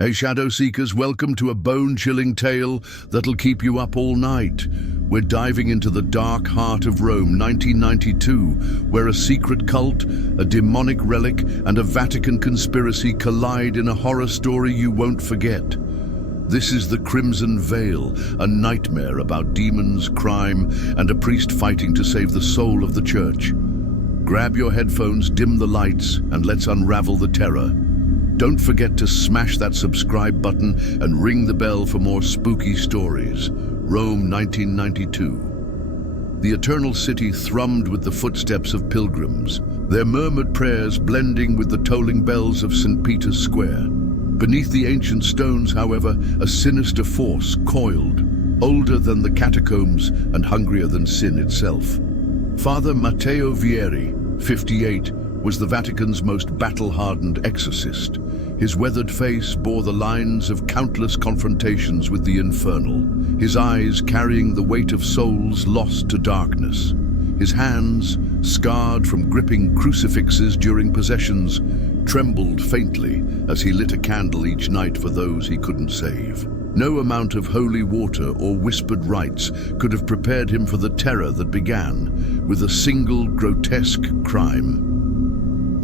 Hey Shadow Seekers, welcome to a bone-chilling tale that'll keep you up all night. We're diving into the dark heart of Rome, 1992, where a secret cult, a demonic relic, and a Vatican conspiracy collide in a horror story you won't forget. This is the Crimson Veil, a nightmare about demons, crime, and a priest fighting to save the soul of the church. Grab your headphones, dim the lights, and let's unravel the terror. Don't forget to smash that subscribe button and ring the bell for more spooky stories. Rome, 1992. The eternal city thrummed with the footsteps of pilgrims, their murmured prayers blending with the tolling bells of St. Peter's Square. Beneath the ancient stones, however, a sinister force coiled, older than the catacombs and hungrier than sin itself. Father Matteo Vieri, 58, was the Vatican's most battle-hardened exorcist. His weathered face bore the lines of countless confrontations with the infernal, his eyes carrying the weight of souls lost to darkness. His hands, scarred from gripping crucifixes during possessions, trembled faintly as he lit a candle each night for those he couldn't save. No amount of holy water or whispered rites could have prepared him for the terror that began with a single grotesque crime.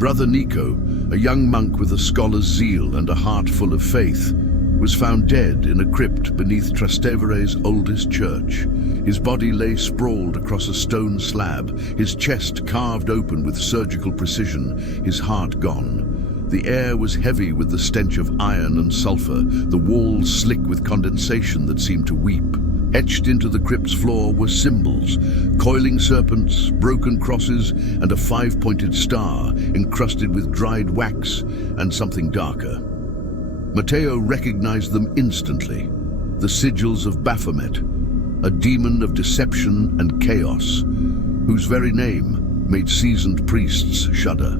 Brother Nico, a young monk with a scholar's zeal and a heart full of faith, was found dead in a crypt beneath Trastevere's oldest church. His body lay sprawled across a stone slab, his chest carved open with surgical precision, his heart gone. The air was heavy with the stench of iron and sulfur, the walls slick with condensation that seemed to weep. Etched into the crypt's floor were symbols, coiling serpents, broken crosses, and a five-pointed star encrusted with dried wax and something darker. Matteo recognized them instantly, the sigils of Baphomet, a demon of deception and chaos, whose very name made seasoned priests shudder.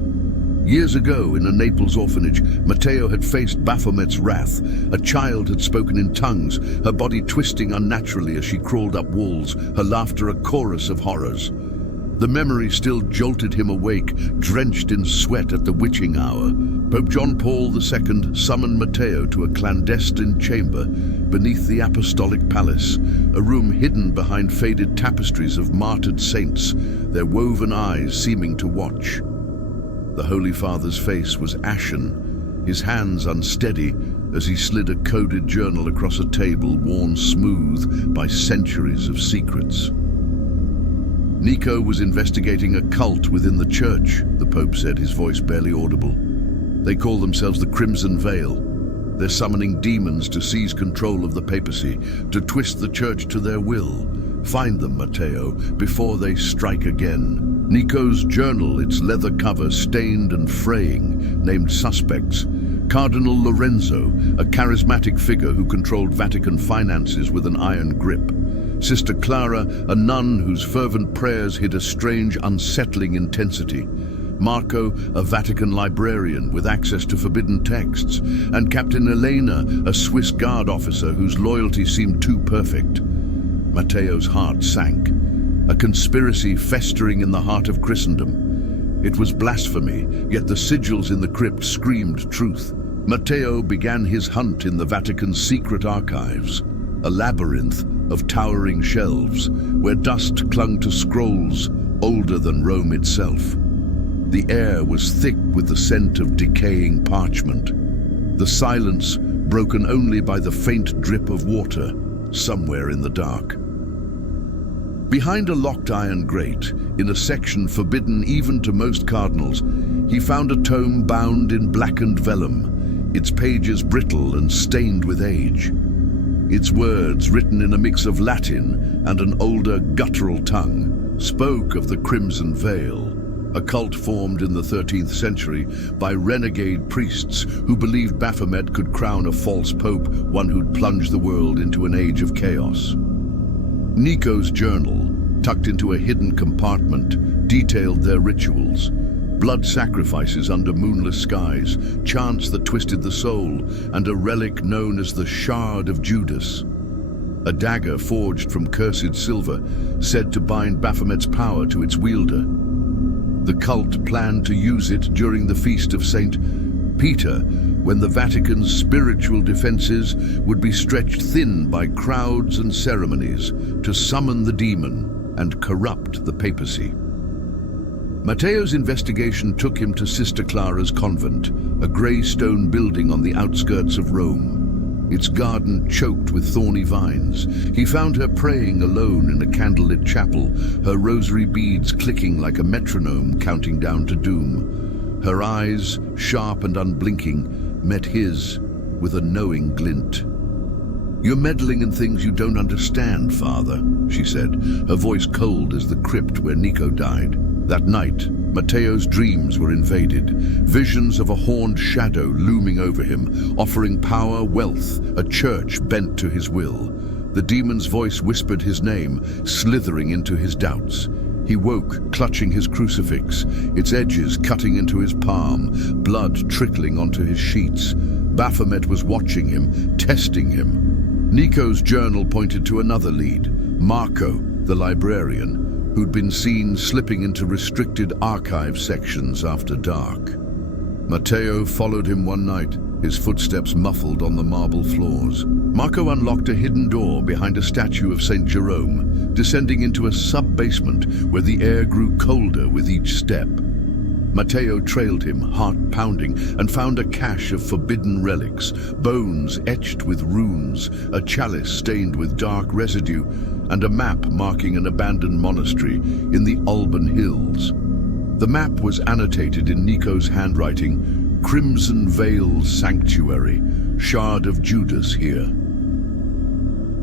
Years ago, in a Naples orphanage, Matteo had faced Baphomet's wrath. A child had spoken in tongues, her body twisting unnaturally as she crawled up walls, her laughter a chorus of horrors. The memory still jolted him awake, drenched in sweat at the witching hour. Pope John Paul II summoned Matteo to a clandestine chamber beneath the Apostolic Palace, a room hidden behind faded tapestries of martyred saints, their woven eyes seeming to watch. The Holy Father's face was ashen, his hands unsteady as he slid a coded journal across a table worn smooth by centuries of secrets. Nico was investigating a cult within the church, the Pope said, his voice barely audible. They call themselves the Crimson Veil. They're summoning demons to seize control of the papacy, to twist the church to their will. Find them, Matteo, before they strike again. Nico's journal, its leather cover stained and fraying, named suspects. Cardinal Lorenzo, a charismatic figure who controlled Vatican finances with an iron grip. Sister Clara, a nun whose fervent prayers hid a strange, unsettling intensity. Marco, a Vatican librarian with access to forbidden texts. And Captain Elena, a Swiss Guard officer whose loyalty seemed too perfect. Matteo's heart sank. A conspiracy festering in the heart of Christendom. It was blasphemy, yet the sigils in the crypt screamed truth. Matteo began his hunt in the Vatican's secret archives, a labyrinth of towering shelves where dust clung to scrolls older than Rome itself. The air was thick with the scent of decaying parchment, the silence broken only by the faint drip of water somewhere in the dark. Behind a locked iron grate, in a section forbidden even to most cardinals, he found a tome bound in blackened vellum, its pages brittle and stained with age. Its words, written in a mix of Latin and an older guttural tongue, spoke of the Crimson Veil, a cult formed in the 13th century by renegade priests who believed Baphomet could crown a false pope, one who'd plunge the world into an age of chaos. Nico's journal, tucked into a hidden compartment, detailed their rituals. Blood sacrifices under moonless skies, chants that twisted the soul, and a relic known as the Shard of Judas. A dagger forged from cursed silver, said to bind Baphomet's power to its wielder. The cult planned to use it during the feast of St. Peter, when the Vatican's spiritual defenses would be stretched thin by crowds and ceremonies to summon the demon and corrupt the papacy. Matteo's investigation took him to Sister Clara's convent, a grey stone building on the outskirts of Rome, its garden choked with thorny vines. He found her praying alone in a candlelit chapel, her rosary beads clicking like a metronome counting down to doom. Her eyes, sharp and unblinking, met his with a knowing glint. "You're meddling in things you don't understand, Father," she said, her voice cold as the crypt where Nico died. That night, Matteo's dreams were invaded, visions of a horned shadow looming over him, offering power, wealth, a church bent to his will. The demon's voice whispered his name, slithering into his doubts. He woke, clutching his crucifix, its edges cutting into his palm, blood trickling onto his sheets. Baphomet was watching him, testing him. Nico's journal pointed to another lead, Marco, the librarian, who'd been seen slipping into restricted archive sections after dark. Matteo followed him one night, his footsteps muffled on the marble floors. Marco unlocked a hidden door behind a statue of St. Jerome, descending into a sub-basement where the air grew colder with each step. Matteo trailed him, heart pounding, and found a cache of forbidden relics, bones etched with runes, a chalice stained with dark residue, and a map marking an abandoned monastery in the Alban Hills. The map was annotated in Nico's handwriting, "Crimson Veil Sanctuary, Shard of Judas here."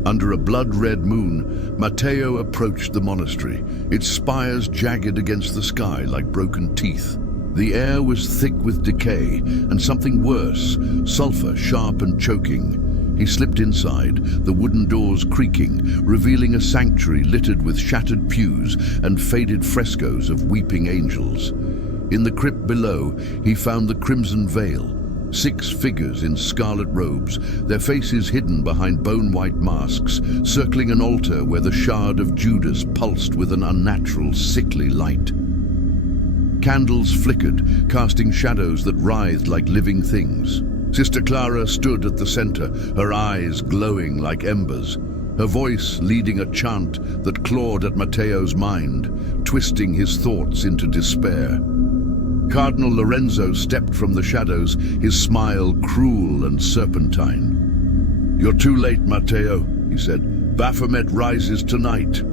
Under a blood-red moon, Matteo approached the monastery, its spires jagged against the sky like broken teeth. The air was thick with decay, and something worse, sulfur sharp and choking. He slipped inside, the wooden doors creaking, revealing a sanctuary littered with shattered pews and faded frescoes of weeping angels. In the crypt below, he found the Crimson Veil, 6 figures in scarlet robes, their faces hidden behind bone-white masks, circling an altar where the Shard of Judas pulsed with an unnatural, sickly light. Candles flickered, casting shadows that writhed like living things. Sister Clara stood at the center, her eyes glowing like embers, her voice leading a chant that clawed at Matteo's mind, twisting his thoughts into despair. Cardinal Lorenzo stepped from the shadows, his smile cruel and serpentine. "You're too late, Matteo," he said. "Baphomet rises tonight."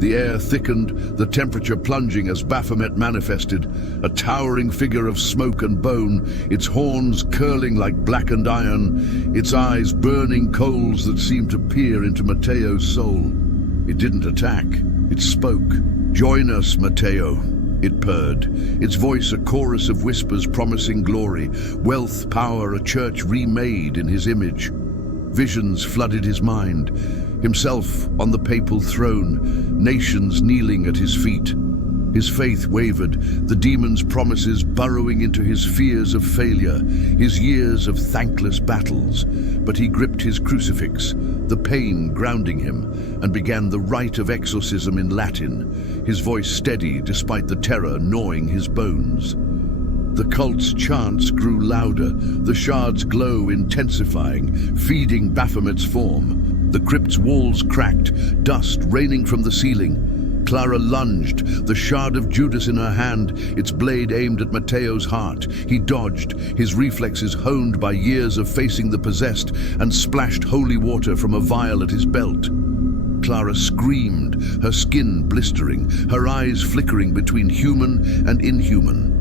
The air thickened, the temperature plunging as Baphomet manifested, a towering figure of smoke and bone, its horns curling like blackened iron, its eyes burning coals that seemed to peer into Matteo's soul. It didn't attack, it spoke. "Join us, Matteo," it purred, its voice a chorus of whispers promising glory, wealth, power, a church remade in his image. Visions flooded his mind, himself on the papal throne, nations kneeling at his feet. His faith wavered, the demon's promises burrowing into his fears of failure, his years of thankless battles. But he gripped his crucifix, the pain grounding him, and began the rite of exorcism in Latin, his voice steady despite the terror gnawing his bones. The cult's chants grew louder, the shard's glow intensifying, feeding Baphomet's form. The crypt's walls cracked, dust raining from the ceiling. Clara lunged, the Shard of Judas in her hand, its blade aimed at Matteo's heart. He dodged, his reflexes honed by years of facing the possessed, and splashed holy water from a vial at his belt. Clara screamed, her skin blistering, her eyes flickering between human and inhuman.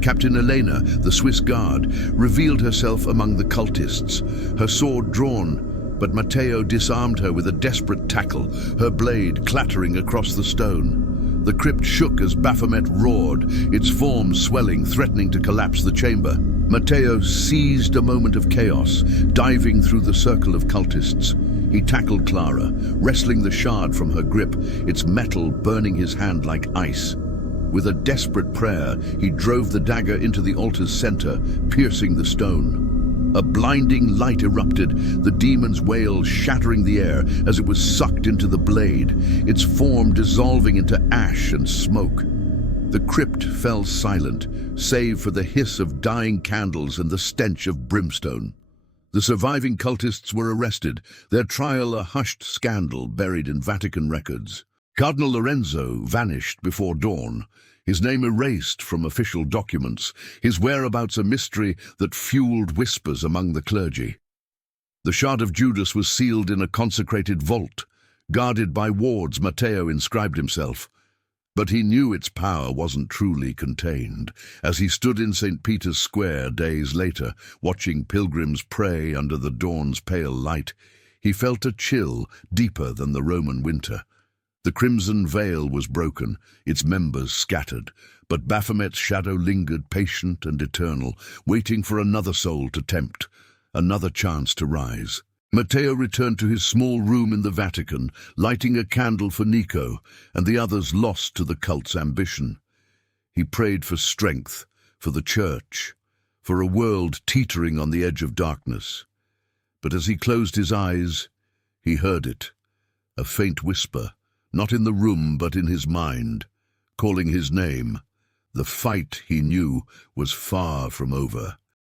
Captain Elena, the Swiss guard, revealed herself among the cultists, her sword drawn, but Matteo disarmed her with a desperate tackle, her blade clattering across the stone. The crypt shook as Baphomet roared, its form swelling, threatening to collapse the chamber. Matteo seized a moment of chaos, diving through the circle of cultists. He tackled Clara, wresting the shard from her grip, its metal burning his hand like ice. With a desperate prayer, he drove the dagger into the altar's center, piercing the stone. A blinding light erupted, the demon's wail shattering the air as it was sucked into the blade, its form dissolving into ash and smoke. The crypt fell silent, save for the hiss of dying candles and the stench of brimstone. The surviving cultists were arrested, their trial a hushed scandal buried in Vatican records. Cardinal Lorenzo vanished before dawn, his name erased from official documents, his whereabouts a mystery that fueled whispers among the clergy. The Shard of Judas was sealed in a consecrated vault. Guarded by wards, Matteo inscribed himself. But he knew its power wasn't truly contained. As he stood in St. Peter's Square days later, watching pilgrims pray under the dawn's pale light, he felt a chill deeper than the Roman winter. The crimson veil was broken, its members scattered, but Baphomet's shadow lingered patient and eternal, waiting for another soul to tempt, another chance to rise. Matteo returned to his small room in the Vatican, lighting a candle for Nico and the others lost to the cult's ambition. He prayed for strength, for the church, for a world teetering on the edge of darkness. But as he closed his eyes, he heard it, a faint whisper, not in the room but in his mind, calling his name. The fight, he knew, was far from over.